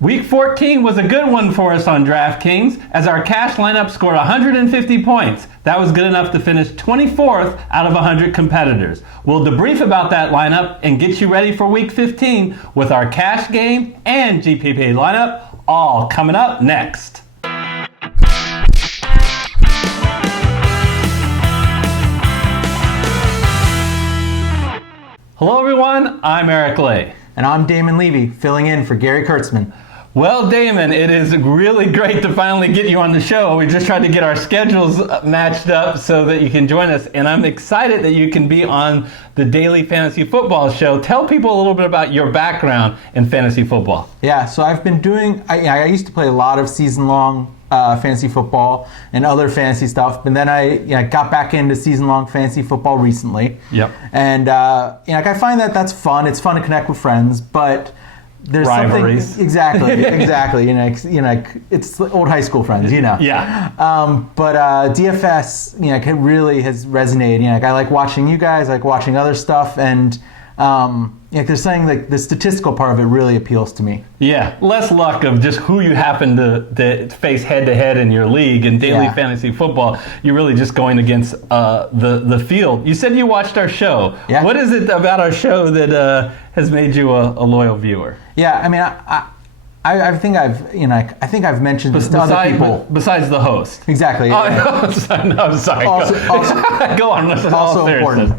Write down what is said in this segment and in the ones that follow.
Week 14 was a good one for us on DraftKings as our cash lineup scored 150 points. That was good enough to finish 24th out of 100 competitors. We'll debrief about that lineup and get you ready for Week 15 with our cash game and GPP lineup, all coming up next. Hello everyone, I'm Eric Lay. And I'm Damon Levy, filling in for Gary Kurtzman. Well, Damon, it is really great to finally get you on the show. We just tried to get our schedules matched up so that you can join us, and I'm excited that you can be on the Daily Fantasy Football Show. Tell people a little bit about your background in fantasy football. Yeah, so I've been doing, I used to play a lot of season-long fantasy football and other fantasy stuff, but then I got back into season-long fantasy football recently. Yep. And I find that that's fun. It's fun to connect with friends, but there's rivalries. Something exactly. It's old high school friends. Yeah. But DFS, it really has resonated. I like watching you guys. I like watching other stuff, and they're saying like the statistical part of it really appeals to me. Yeah, less luck of just who you happen to face head to head in your league. In daily fantasy football, you're really just going against the field. You said you watched our show. Yeah. What is it about our show that has made you a loyal viewer? Yeah, I mean, I think I've mentioned this to other people besides the host. Exactly. Oh, no, I'm sorry. Go on. Also important.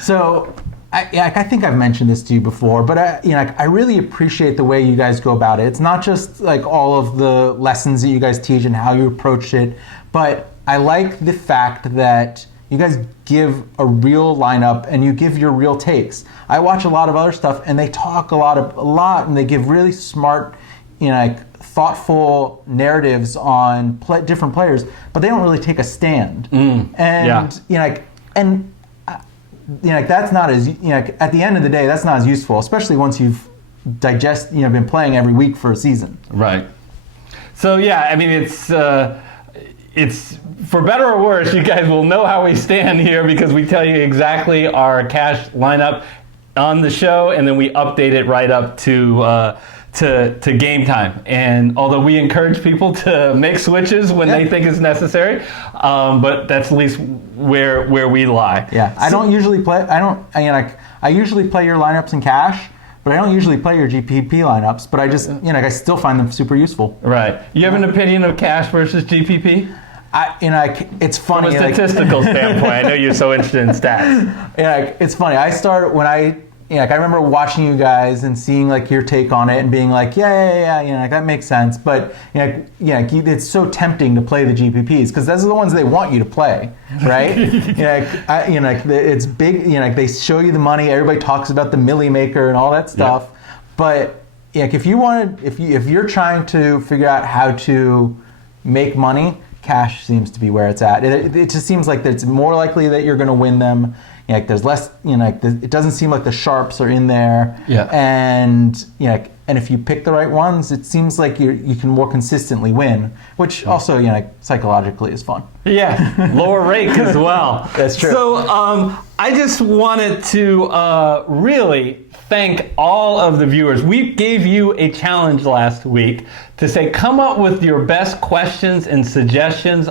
So. I think I've mentioned this to you before, but I really appreciate the way you guys go about it. It's not just like all of the lessons that you guys teach and how you approach it, but I like the fact that you guys give a real lineup and you give your real takes. I watch a lot of other stuff and they talk a lot, and they give really smart, thoughtful narratives on different players, but they don't really take a stand. That's not as, at the end of the day, that's not as useful, especially once you've been playing every week for a season. Right. So yeah, I mean, it's for better or worse, you guys will know how we stand here because we tell you exactly our cash lineup on the show, and then we update it right up to game time. And although we encourage people to make switches when they think it's necessary, but that's at least where we lie. Yeah, I usually play your lineups in cash, but I don't usually play your GPP lineups, but I just, I still find them super useful. Right. You have an opinion of cash versus GPP? It's funny. From a statistical standpoint, I know you're so interested in stats. It's funny. I remember watching you guys and seeing like your take on it and being like, that makes sense. But it's so tempting to play the GPPs because those are the ones they want you to play, right? It's big. They show you the money. Everybody talks about the milli maker and all that stuff. Yep. But if you're trying to figure out how to make money, cash seems to be where it's at. It just seems like it's more likely that you're going to win them. There's less, it doesn't seem like the sharps are in there. Yeah. And if you pick the right ones, it seems like you can more consistently win, which also, psychologically is fun. Yeah, lower rake as well. That's true. So I just wanted to really thank all of the viewers. We gave you a challenge last week to say, come up with your best questions and suggestions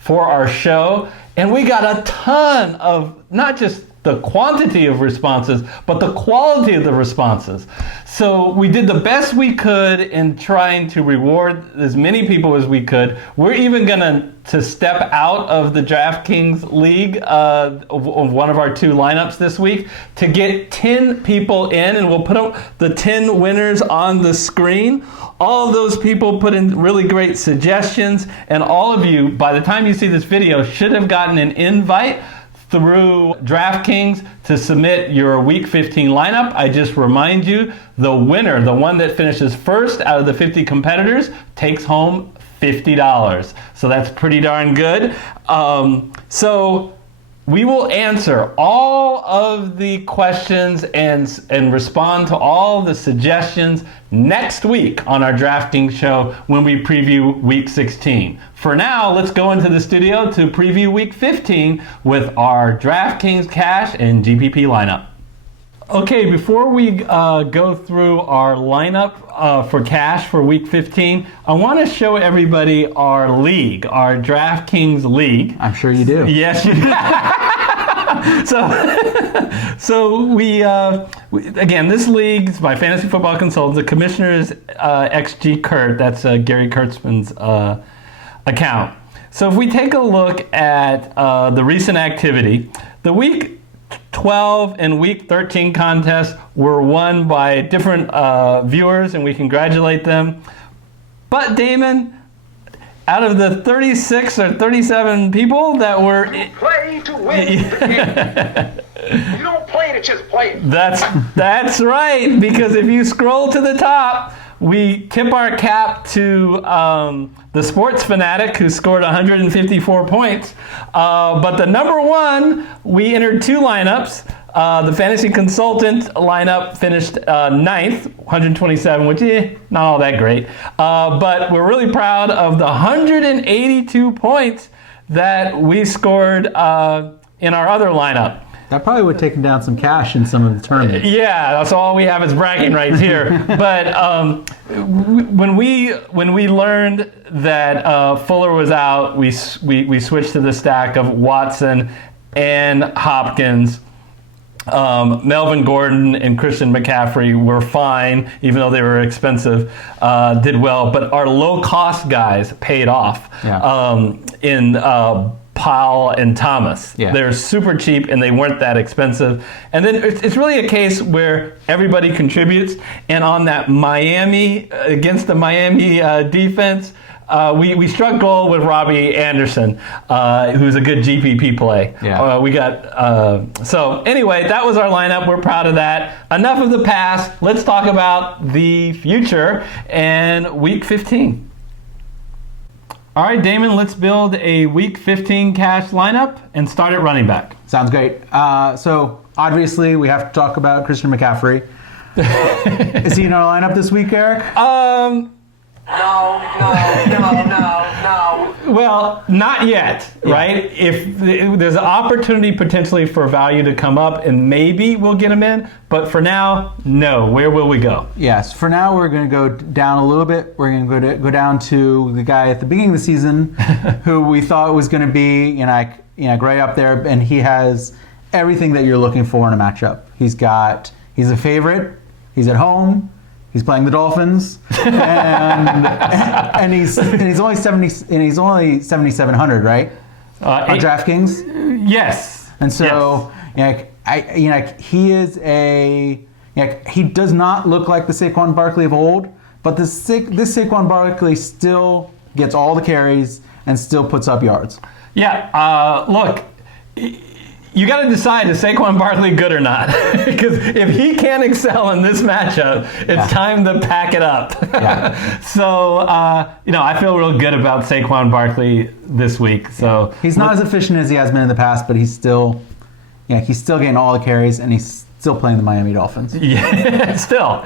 for our show. And we got a ton of, not just the quantity of responses, but the quality of the responses. So we did the best we could in trying to reward as many people as we could. We're even going to step out of the DraftKings League of one of our two lineups this week to get 10 people in, and we'll put the 10 winners on the screen. All of those people put in really great suggestions, and all of you, by the time you see this video, should have gotten an invite through DraftKings to submit your Week 15 lineup. I just remind you, the winner, the one that finishes first out of the 50 competitors, takes home $50. So that's pretty darn good. So we will answer all of the questions and respond to all the suggestions next week on our DraftKings show when we preview Week 16. For now, let's go into the studio to preview Week 15 with our DraftKings Cash and GPP lineup. Okay, before we go through our lineup for cash for Week 15, I want to show everybody our league, our DraftKings league. I'm sure you do. Yes, you do. So we again, this league is by Fantasy Football Consultants. The commissioner is XG Kurt. That's Gary Kurtzman's account. So if we take a look at the recent activity, the Week 12 and Week 13 contests were won by different viewers, and we congratulate them. But Damon, out of the 36 or 37 people that were... You play to win the game. You don't play to just play it. That's right, because if you scroll to the top, we tip our cap to the Sports Fanatic, who scored 154 points. But the number one, we entered two lineups. The Fantasy Consultant lineup finished ninth, 127, which not all that great. But we're really proud of the 182 points that we scored in our other lineup. That probably would have taken down some cash in some of the tournaments. Yeah, that's all we have is bragging rights here. But when we learned that Fuller was out, we switched to the stack of Watson and Hopkins. Melvin Gordon and Christian McCaffrey were fine, even though they were expensive, did well. But our low-cost guys paid off in Powell and Thomas. Yeah. They're super cheap and they weren't that expensive. And then it's really a case where everybody contributes. And on that Miami, against the Miami defense, we struck gold with Robbie Anderson, who's a good GPP play. Yeah. We got so anyway, that was our lineup. We're proud of that. Enough of the past. Let's talk about the future and Week 15. All right, Damon, let's build a Week 15 cash lineup and start at running back. Sounds great. So obviously we have to talk about Christian McCaffrey. Is he in our lineup this week, Eric? No. Well, not yet, right? If there's an opportunity potentially for value to come up, and maybe we'll get him in. But for now, no. Where will we go? Yes, for now we're going to go down a little bit. We're going to go down to the guy at the beginning of the season, who we thought was going to be, right up there, and he has everything that you're looking for in a matchup. He's a favorite. He's at home. He's playing the Dolphins, and he's only 7,700, right? On DraftKings. Yes. And so, he is he does not look like the Saquon Barkley of old, but this Saquon Barkley still gets all the carries and still puts up yards. Yeah. Look. You got to decide, is Saquon Barkley good or not? Because if he can't excel in this matchup, it's time to pack it up. Yeah. So, I feel real good about Saquon Barkley this week. So he's not as efficient as he has been in the past, but he's still getting all the carries, and he's still playing the Miami Dolphins. Yeah, still.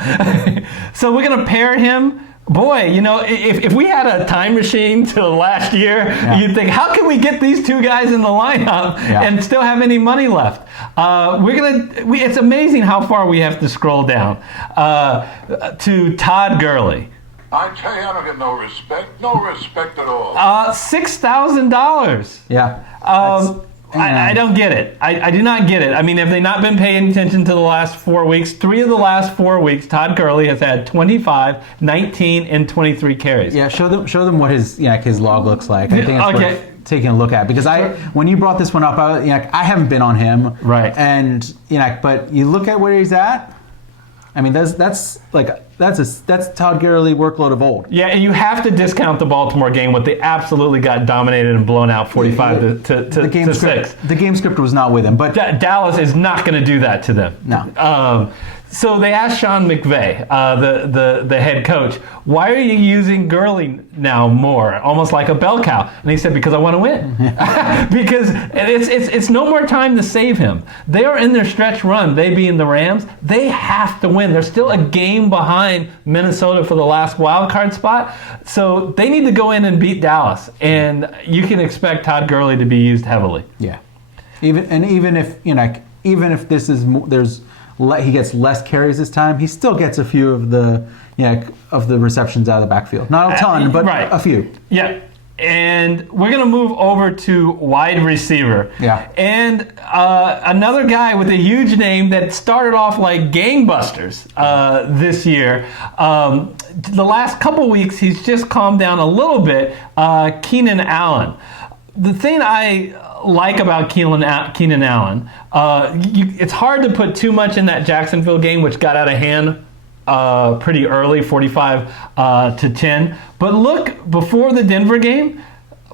So we're going to pair him. Boy, if we had a time machine to last year, you'd think, how can we get these two guys in the lineup and still have any money left? It's amazing how far we have to scroll down to Todd Gurley. I tell you, I don't get no respect at all. $6,000. Yeah. I don't get it. I do not get it. I mean, have they not been paying attention to the last 4 weeks? 3 of the last 4 weeks, Todd Gurley has had 25, 19, and 23 carries. Yeah, show them what his log looks like. I think it's worth taking a look at, because when you brought this one up, I haven't been on him. Right. And but you look at where he's at. I mean, that's Todd Gurley workload of old. Yeah, and you have to discount the Baltimore game, what they absolutely got dominated and blown out 45 to 6. The game script was not with him, but Dallas is not going to do that to them. No. So they asked Sean McVay, the head coach, why are you using Gurley now more, almost like a bell cow? And he said, because I want to win. Because it's no more time to save him. They are in their stretch run, they being the Rams. They have to win. They're still a game behind Minnesota for the last wild card spot. So they need to go in and beat Dallas. And you can expect Todd Gurley to be used heavily. Yeah. Even if this is there's he gets less carries this time, he still gets a few of the receptions out of the backfield. Not a ton, but right. a few. Yeah. And we're going to move over to wide receiver. Yeah. And another guy with a huge name that started off like gangbusters this year. The last couple weeks, he's just calmed down a little bit. Keenan Allen. The thing I like about Keenan Allen, it's hard to put too much in that Jacksonville game, which got out of hand pretty early, 45-10. But look, before the Denver game,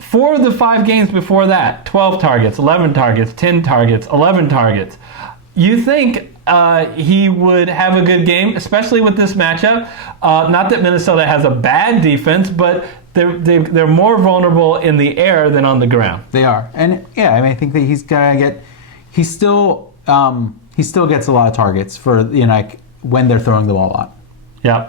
4 of the 5 games before that, 12 targets, 11 targets, 10 targets, 11 targets. You think he would have a good game, especially with this matchup? Not that Minnesota has a bad defense, but they're more vulnerable in the air than on the ground. They are, and yeah, I mean, I think that he's gonna get. He still gets a lot of targets for when they're throwing the ball a lot. Yeah.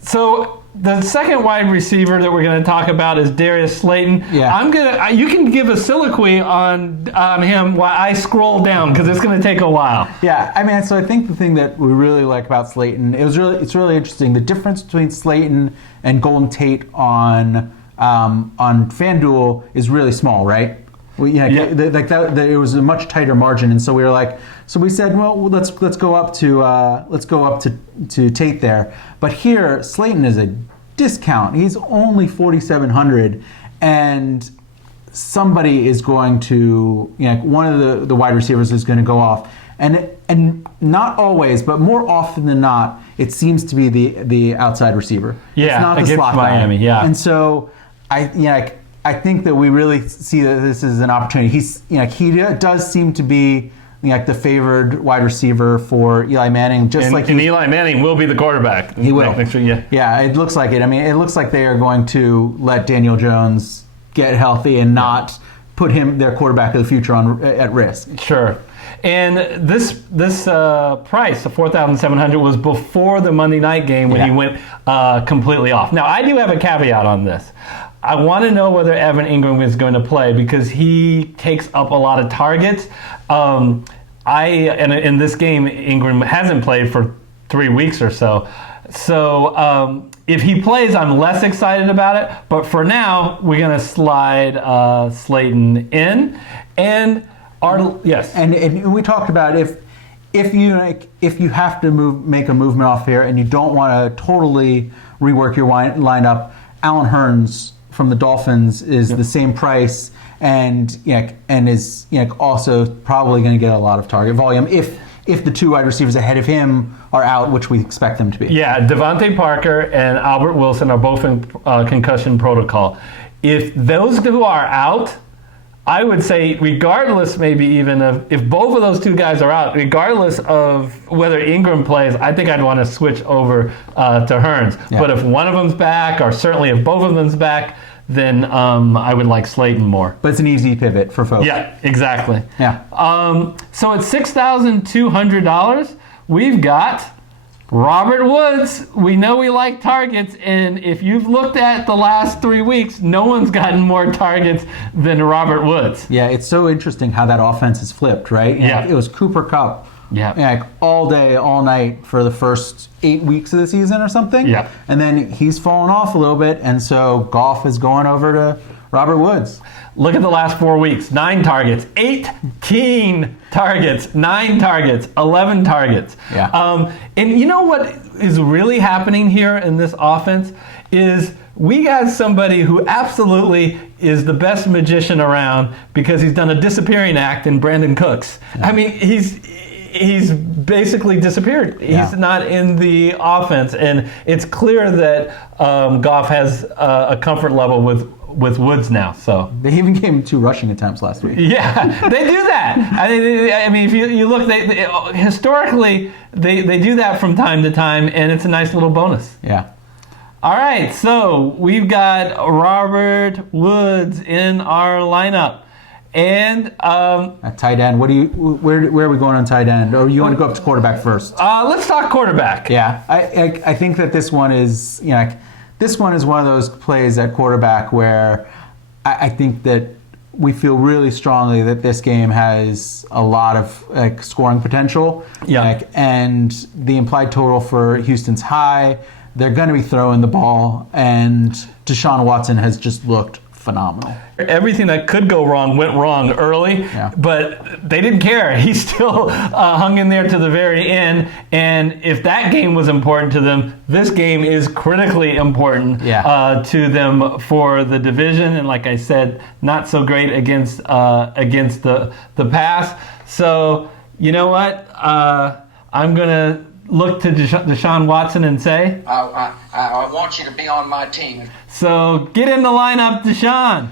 So the second wide receiver that we're going to talk about is Darius Slayton. Yeah. You can give a soliloquy on him while I scroll down because it's going to take a while. Yeah, I mean, so I think the thing that we really like about Slayton, it's really interesting. The difference between Slayton and Golden Tate on FanDuel is really small, right? It was a much tighter margin, and so we said, well, let's go up to Tate there. But here, Slayton is a discount. He's only 4,700, and somebody is going to, one of the wide receivers is going to go off, and not always, but more often than not, it seems to be the outside receiver. Yeah, it's not the against slot Miami. guy. Yeah, and so I think that we really see that this is an opportunity. He does seem to be the favored wide receiver for Eli Manning. And Eli Manning will be the quarterback. He will. Next year, yeah, it looks like it. I mean, it looks like they are going to let Daniel Jones get healthy and not put their quarterback of the future at risk. Sure. And this price, the 4,700, was before the Monday night game when he went completely off. Now, I do have a caveat on this. I want to know whether Evan Ingram is going to play because he takes up a lot of targets. In this game, Ingram hasn't played for 3 weeks or so. So if he plays, I'm less excited about it. But for now, we're going to slide Slayton in. And yes. And we talked about if you have to make a movement off here and you don't want to totally rework your lineup, Allen Hurns from the Dolphins is the same price and is also probably going to get a lot of target volume if the 2 wide receivers ahead of him are out, which we expect them to be. Yeah, Devontae Parker and Albert Wilson are both in concussion protocol. If those 2 are out, I would say regardless maybe even of if both of those 2 guys are out, regardless of whether Ingram plays, I think I'd want to switch over to Hurns. Yeah. But if one of them's back, or certainly if both of them's back, then I would like Slayton more. But it's an easy pivot for folks. Yeah, exactly. Yeah. So at $6,200, we've got Robert Woods. We know we like targets, and if you've looked at the last 3 weeks, no one's gotten more targets than Robert Woods. Yeah, it's so interesting how that offense is flipped, right? Yeah. It was Cooper Kupp. Yeah. All day, all night for the first 8 weeks of the season or something. Yeah. And then he's fallen off a little bit, and so Goff is going over to Robert Woods. Look at the last 4 weeks. 9 targets, 18 targets, 9 targets, 11 targets. Yeah. And you know what is really happening here in this offense is we got somebody who absolutely is the best magician around because he's done a disappearing act in Brandon Cooks. Yeah. I mean, he's basically disappeared. He's not in the offense, and it's clear that Goff has a comfort level with Woods now. So they even gave him 2 rushing attempts last week. Yeah, they do that. I mean, if you look, they historically they do that from time to time, and it's a nice little bonus. Yeah. All right, so we've got Robert Woods in our lineup. And at tight end, where are we going on tight end? Or you want to go up to quarterback first? Let's talk quarterback. Yeah, I think that this one is this one is one of those plays at quarterback where I think that we feel really strongly that this game has a lot of scoring potential. Yeah. And the implied total for Houston's high. They're going to be throwing the ball, and Deshaun Watson has just looked phenomenal. Everything that could go wrong went wrong early, but they didn't care. He still hung in there to the very end, and if that game was important to them, this game is critically important to them for the division. And like I said, not so great against the pass. So you know what? I'm gonna look to Deshaun Watson and say, I want you to be on my team. So get in the lineup, Deshaun.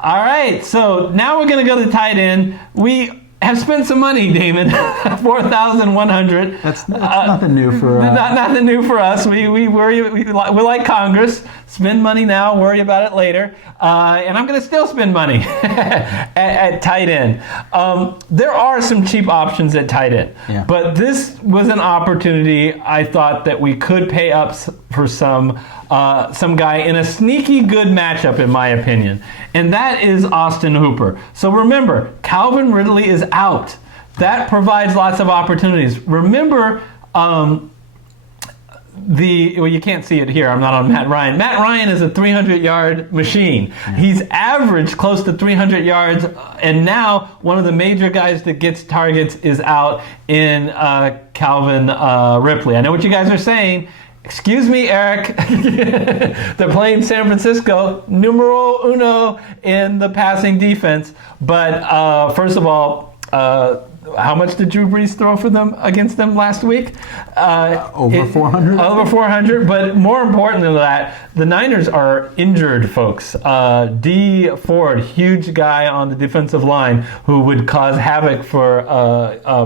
All right, so now we're going to go to tight end. We have spent some money, Damon, $4,100. That's nothing new for nothing new for us. We worry. We're like Congress. Spend money now, worry about it later. And I'm going to still spend money at tight end. There are some cheap options at tight end, but this was an opportunity. I thought that we could pay up for some guy in a sneaky good matchup, in my opinion, and that is Austin Hooper. So remember, Calvin Ridley is out. That provides lots of opportunities. Remember, you can't see it here. I'm not on Matt Ryan. Matt Ryan is a 300-yard machine. He's averaged close to 300 yards, and now one of the major guys that gets targets is out in Calvin Ripley. I know what you guys are saying. Excuse me, Eric. They're playing San Francisco, numero uno in the passing defense. But first of all, how much did Drew Brees throw for them against them last week? Over 400? Over 400. But more important than that, the Niners are injured, folks. D. Ford, huge guy on the defensive line who would cause havoc for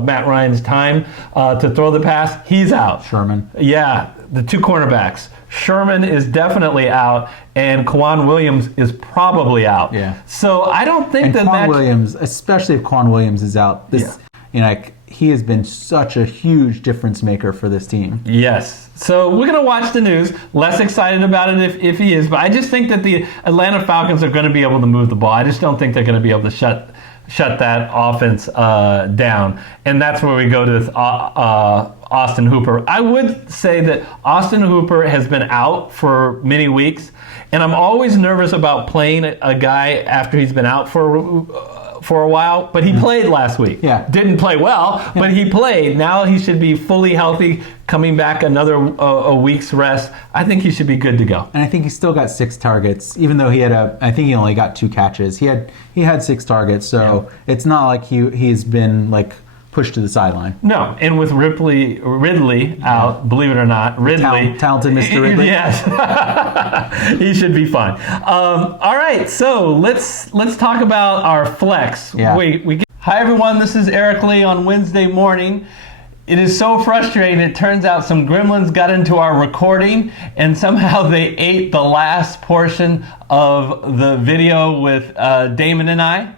Matt Ryan's time to throw the pass. He's out. Sherman. Yeah, the two cornerbacks. Sherman is definitely out, and Kwan Williams is probably out. Yeah. So I don't think that Kwan Williams, especially if Kwan Williams is out, he has been such a huge difference maker for this team. Yes. So we're going to watch the news. Less excited about it if he is, but I just think that the Atlanta Falcons are going to be able to move the ball. I just don't think they're going to be able to shut that offense down. And that's where we go to Austin Hooper. I would say that Austin Hooper has been out for many weeks, and I'm always nervous about playing a guy after he's been out for a while, but he played last week. Yeah. Didn't play well, but he played. Now he should be fully healthy, coming back another a week's rest. I think he should be good to go. And I think he still got 6 targets, even though I think he only got 2 catches. He had 6 targets, so it's not like he's been like pushed to the sideline. No, and with Ridley out, believe it or not, Ridley. Talented Mr. Ridley. Yes. He should be fine. All right, so let's talk about our flex. Yeah. Hi, everyone. This is Eric Lee on Wednesday morning. It is so frustrating. It turns out some gremlins got into our recording, and somehow they ate the last portion of the video with Damon and I.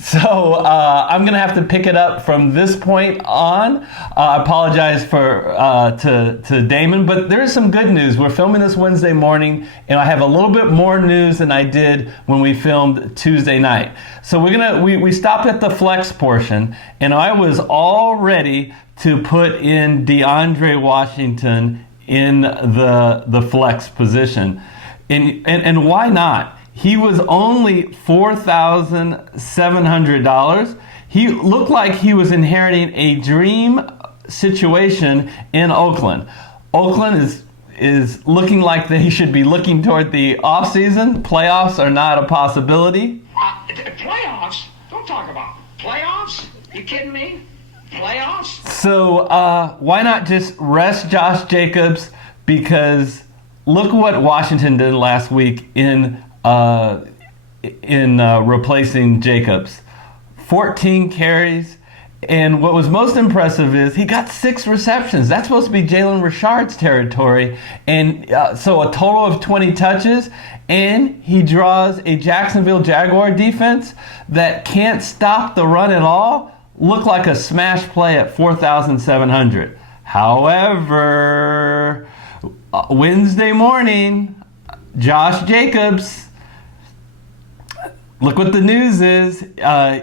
So I'm going to have to pick it up from this point on. I apologize to Damon, but there is some good news. We're filming this Wednesday morning, and I have a little bit more news than I did when we filmed Tuesday night. So we stopped at the flex portion, and I was all ready to put in DeAndre Washington in the flex position. And why not? He was only $4,700. He looked like he was inheriting a dream situation in Oakland. Oakland is looking like they should be looking toward the offseason. Playoffs are not a possibility. Playoffs? Don't talk about playoffs. You kidding me? Playoffs? So why not just rest Josh Jacobs? Because look what Washington did last week in replacing Jacobs. 14 carries, and what was most impressive is he got 6 receptions. That's supposed to be Jalen Richard's territory, and so a total of 20 touches, and he draws a Jacksonville Jaguar defense that can't stop the run at all. Look like a smash play at 4,700. However, Wednesday morning, Josh Jacobs, Look what the news is.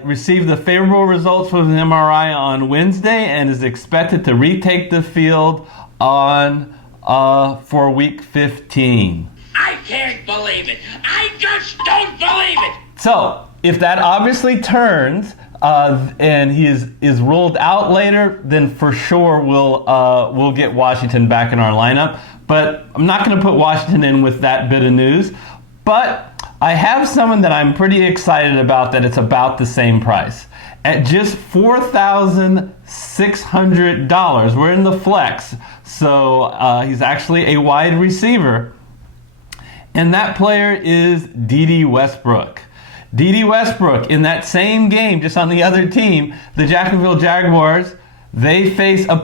Received the favorable results from an MRI on Wednesday and is expected to retake the field for week 15. I can't believe it. I just don't believe it. So, if that obviously turns and he is ruled out later, then for sure we'll get Washington back in our lineup. But I'm not going to put Washington in with that bit of news. But I have someone that I'm pretty excited about that it's about the same price. At just $4,600, we're in the flex. So he's actually a wide receiver. And that player is D.D. Westbrook. D.D. Westbrook, in that same game, just on the other team, the Jacksonville Jaguars, they face a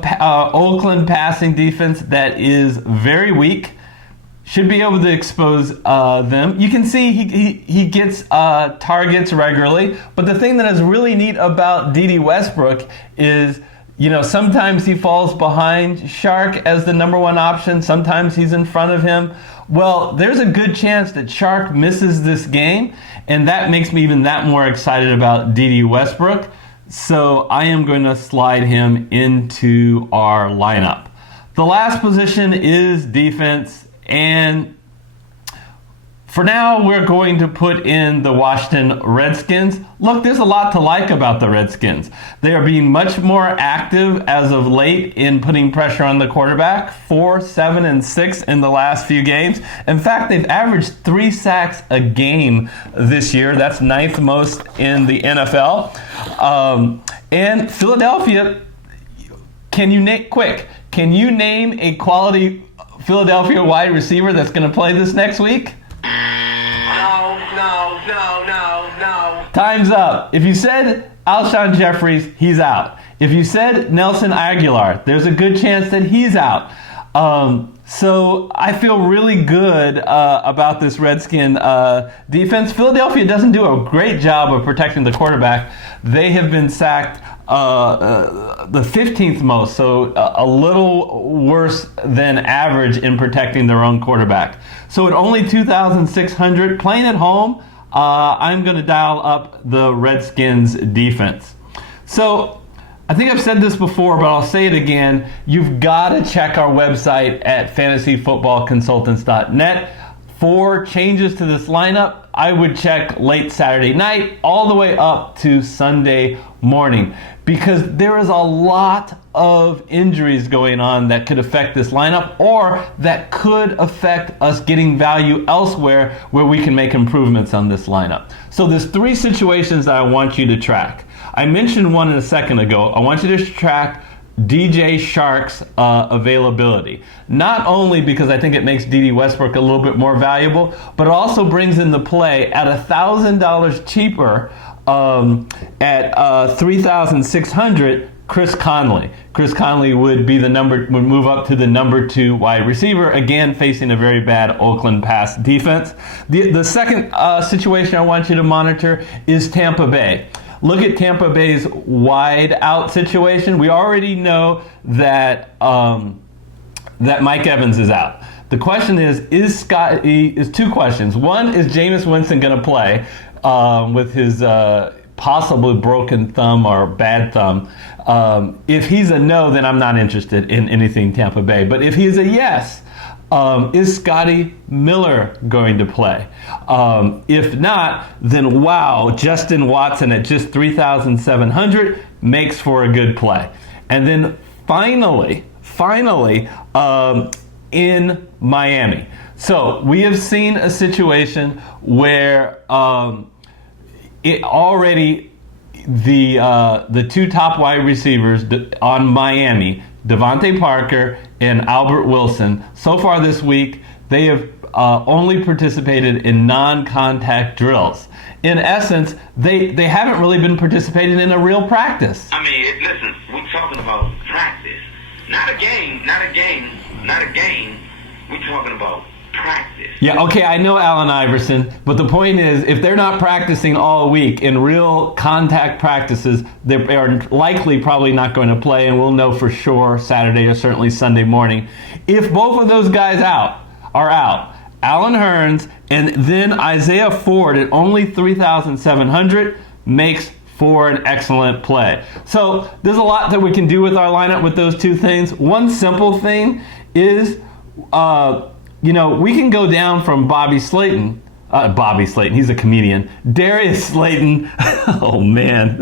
Oakland passing defense that is very weak. Should be able to expose them. You can see he gets targets regularly. But the thing that is really neat about D.D. Westbrook is, sometimes he falls behind Shark as the number one option. Sometimes he's in front of him. Well, there's a good chance that Shark misses this game, and that makes me even that more excited about D.D. Westbrook. So I am going to slide him into our lineup. The last position is defense, and for now we're going to put in the Washington Redskins. Look, there's a lot to like about the Redskins. They are being much more active as of late in putting pressure on the quarterback. 4, 7, and 6 in the last few games. In fact, they've averaged 3 sacks a game this year. That's 9th most in the NFL. And Philadelphia, can you name a quality Philadelphia wide receiver that's going to play this next week? No. Time's up. If you said Alshon Jeffries, he's out. If you said Nelson Aguilar, there's a good chance that he's out. So I feel really good about this Redskin defense. Philadelphia doesn't do a great job of protecting the quarterback. They have been sacked the 15th most, so a little worse than average in protecting their own quarterback. So at only 2,600, playing at home, I'm going to dial up the Redskins defense. So I think I've said this before, but I'll say it again. You've got to check our website at fantasyfootballconsultants.net. For changes to this lineup, I would check late Saturday night all the way up to Sunday morning, because there is a lot of injuries going on that could affect this lineup, or that could affect us getting value elsewhere where we can make improvements on this lineup. So there's 3 situations that I want you to track. I mentioned one a second ago. I want you to track DJ Shark's availability. Not only because I think it makes D.D. Westbrook a little bit more valuable, but it also brings into play at $1,000 cheaper at $3,600, Chris Conley. Chris Conley would move up to the number 2 wide receiver, again facing a very bad Oakland pass defense. The second situation I want you to monitor is Tampa Bay. Look at Tampa Bay's wide out situation. We already know that Mike Evans is out. The question is 2 questions. One, is Jameis Winston going to play with his possibly broken thumb or bad thumb? If he's a no, then I'm not interested in anything Tampa Bay. But if he's a yes, is Scotty Miller going to play? If not, then wow, Justin Watson at just 3,700 makes for a good play. And then finally, in Miami. So we have seen a situation where the 2 top wide receivers on Miami, Devontae Parker and Albert Wilson, so far this week, they have only participated in non-contact drills. In essence, they haven't really been participating in a real practice. I mean, listen, we're talking about practice. Not a game. We're talking about practice. Yeah, okay, I know Allen Iverson, but the point is, if they're not practicing all week in real contact practices, they are likely probably not going to play, and we'll know for sure Saturday or certainly Sunday morning. If both of those guys are out, Allen Hurns, and then Isaiah Ford at only 3,700 makes for an excellent play. So there's a lot that we can do with our lineup with those two things. One simple thing is, we can go down from Bobby Slayton, he's a comedian. Darius Slayton, oh man,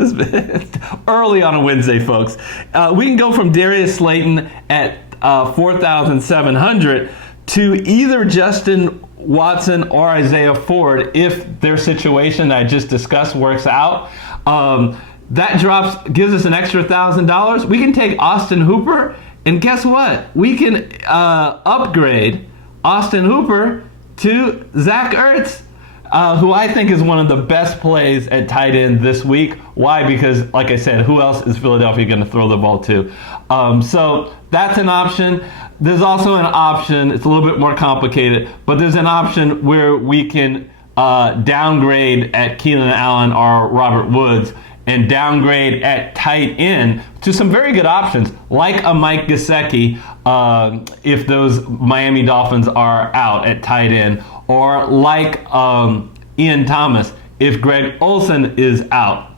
early on a Wednesday, folks. We can go from Darius Slayton at 4,700 to either Justin Watson or Isaiah Ford if their situation that I just discussed works out. That gives us an extra $1,000. We can take Austin Hooper, and guess what? We can upgrade Austin Hooper to Zach Ertz, who I think is one of the best plays at tight end this week. Why? Because, like I said, who else is Philadelphia going to throw the ball to? So that's an option. There's also an option, it's a little bit more complicated, but there's an option where we can downgrade at Keenan Allen or Robert Woods and downgrade at tight end to some very good options, like a Mike Gesicki if those Miami Dolphins are out at tight end, or like Ian Thomas if Greg Olsen is out.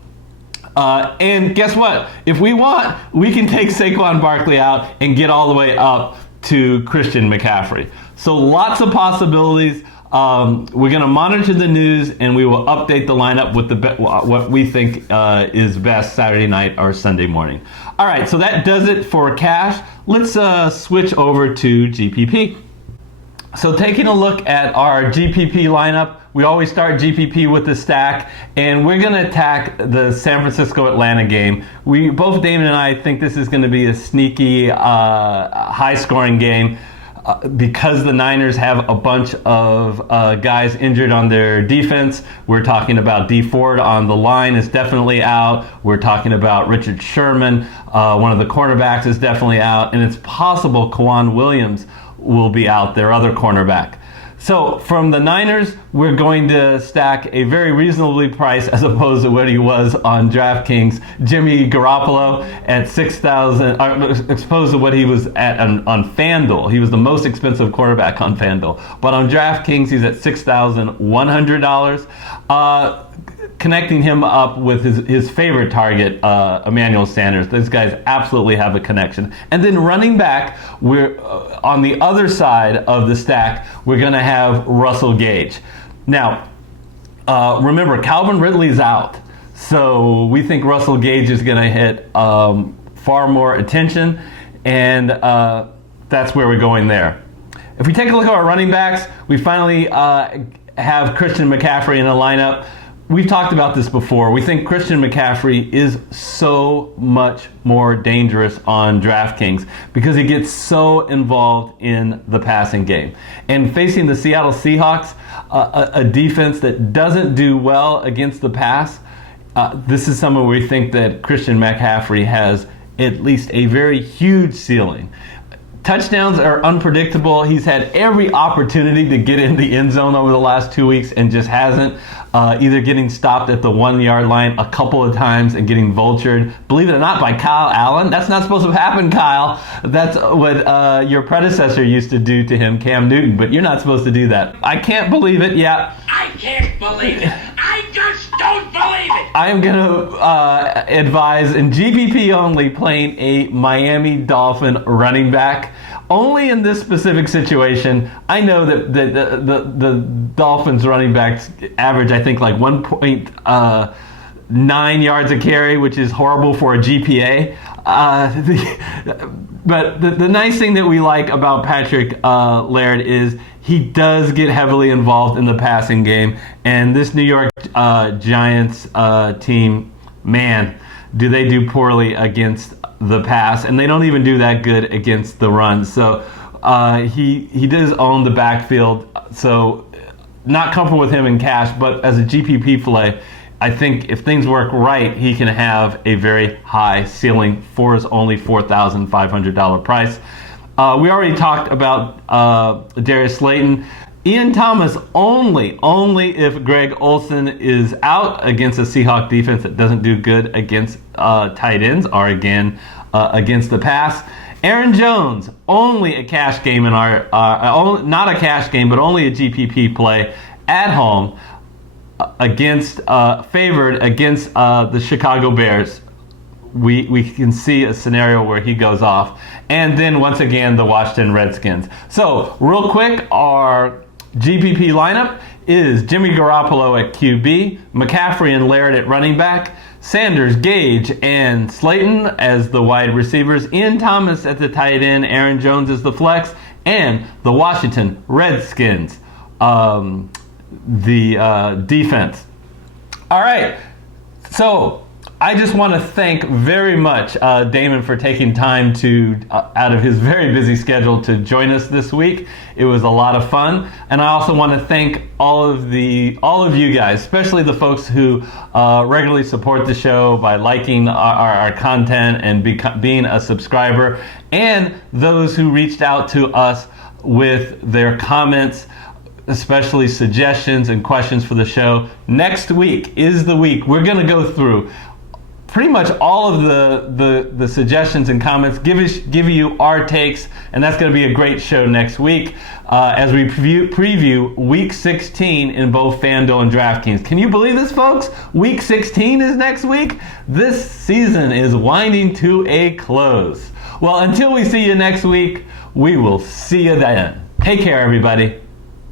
And guess what? If we want, we can take Saquon Barkley out and get all the way up to Christian McCaffrey. So lots of possibilities. We're going to monitor the news, and we will update the lineup with what we think is best Saturday night or Sunday morning. All right, so that does it for cash. Let's switch over to GPP. So taking a look at our GPP lineup, we always start GPP with the stack, and we're going to attack the San Francisco-Atlanta game. Both Damon and I think this is going to be a sneaky, high-scoring game because the Niners have a bunch of guys injured on their defense. We're talking about Dee Ford on the line is definitely out. We're talking about Richard Sherman, one of the cornerbacks, is definitely out, and it's possible Kwan Williams will be out, their other cornerback. So from the Niners, we're going to stack a very reasonably priced, as opposed to what he was on DraftKings, Jimmy Garoppolo at 6,000, opposed to what he was at on FanDuel. He was the most expensive quarterback on FanDuel. But on DraftKings, he's at $6,100. Connecting him up with his favorite target, Emmanuel Sanders. Those guys absolutely have a connection. And then running back, we're on the other side of the stack, we're going to have Russell Gage. Now, remember, Calvin Ridley's out. So we think Russell Gage is going to hit far more attention, and that's where we're going there. If we take a look at our running backs, we finally have Christian McCaffrey in a lineup. We've talked about this before. We think Christian McCaffrey is so much more dangerous on DraftKings because he gets so involved in the passing game. And facing the Seattle Seahawks, a defense that doesn't do well against the pass, this is somewhere we think that Christian McCaffrey has at least a very huge ceiling. Touchdowns are unpredictable. He's had every opportunity to get in the end zone over the last 2 weeks and just hasn't. Either getting stopped at the 1 yard line a couple of times and getting vultured, believe it or not, by Kyle Allen. That's not supposed to happen, Kyle. That's what your predecessor used to do to him, Cam Newton, but you're not supposed to do that. I can't believe it. Yeah. I can't believe it. I just don't believe it. I am going to advise in GPP only playing a Miami Dolphin running back. Only in this specific situation. I know that the Dolphins running backs average, I think, like 1.9 yards a carry, which is horrible for a GPA. But the nice thing that we like about Patrick Laird is he does get heavily involved in the passing game. And this New York Giants team, man, do they do poorly against the pass, and they don't even do that good against the run. So he does own the backfield, so not comfortable with him in cash, but as a GPP play, I think if things work right, he can have a very high ceiling for his only $4,500 price. We already talked about Darius Slayton. Ian Thomas only if Greg Olsen is out against a Seahawk defense that doesn't do good against tight ends or against the pass. Aaron Jones, only a cash game in our, not a cash game, but only a GPP play at home against, favored against the Chicago Bears. We can see a scenario where he goes off. And then once again, the Washington Redskins. So real quick, our GPP lineup is Jimmy Garoppolo at QB, McCaffrey and Laird at running back, Sanders, Gage, and Slayton as the wide receivers, Ian Thomas at the tight end, Aaron Jones as the flex, and the Washington Redskins, the defense. All right, so I just want to thank very much Damon for taking time to out of his very busy schedule to join us this week. It was a lot of fun, and I also want to thank all of you guys, especially the folks who regularly support the show by liking our content and being a subscriber, and those who reached out to us with their comments, especially suggestions and questions for the show. Next week is the week we're going to go through pretty much all of the suggestions and comments, give you our takes, and that's going to be a great show next week as we preview Week 16 in both FanDuel and DraftKings. Can you believe this, folks? Week 16 is next week? This season is winding to a close. Well, until we see you next week, we will see you then. Take care, everybody.